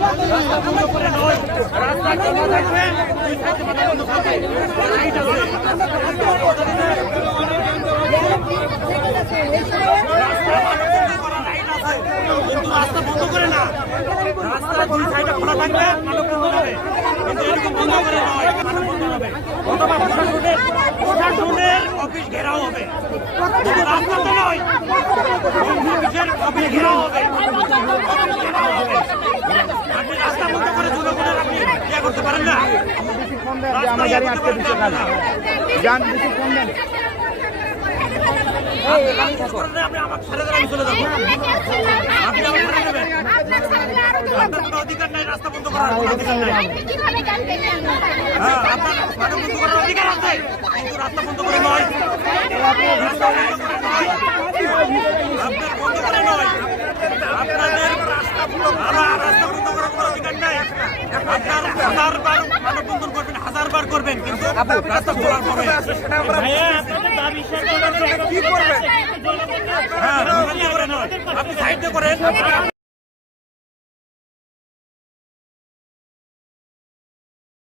রাস্তা বন্ধ করে না, রাস্তা দুই সাইডে খোলা থাকবে, মানব বন্ধ হবে, কিন্তু এরকম বন্ধ করে নয়, মানব বন্ধ হবে অথবা প্রশাসনের অফিস ঘেরাও হবে, রাস্তা তো নয়, অফিসের অফিস ঘেরাও হবে। আপনি রাস্তা বন্ধ করে জনগণের আপনি ইয়ে করতে পারেন না। আমার গাড়ি আটকে দিচ্ছে খালা যান বেশি কম দেন আপনি আমার ছেড়ে দেন, আমি চলে যাবো। আপনি আমার ছেড়ে দেবেন, আপনার কোনো অধিকার নাই রাস্তা বন্ধ করার, কোনো অধিকার নাই। হ্যাঁ, আপনার মানব বন্ধ করার অধিকার আছে, কিন্তু রাস্তা বন্ধ করে নয়, রাস্তা বন্ধ করে নয়, আপনার বন্ধ করে নয়, আপনাদের রাস্তা বন্ধ করার কোনো অধিকার নাই। আপনার 1000 বার মানববন্ধন করবেন, 1000 বার করবেন, কিন্তু রাস্তা খোলার পরে হ্যাঁ করে নয়, আপনি সাইড করেন,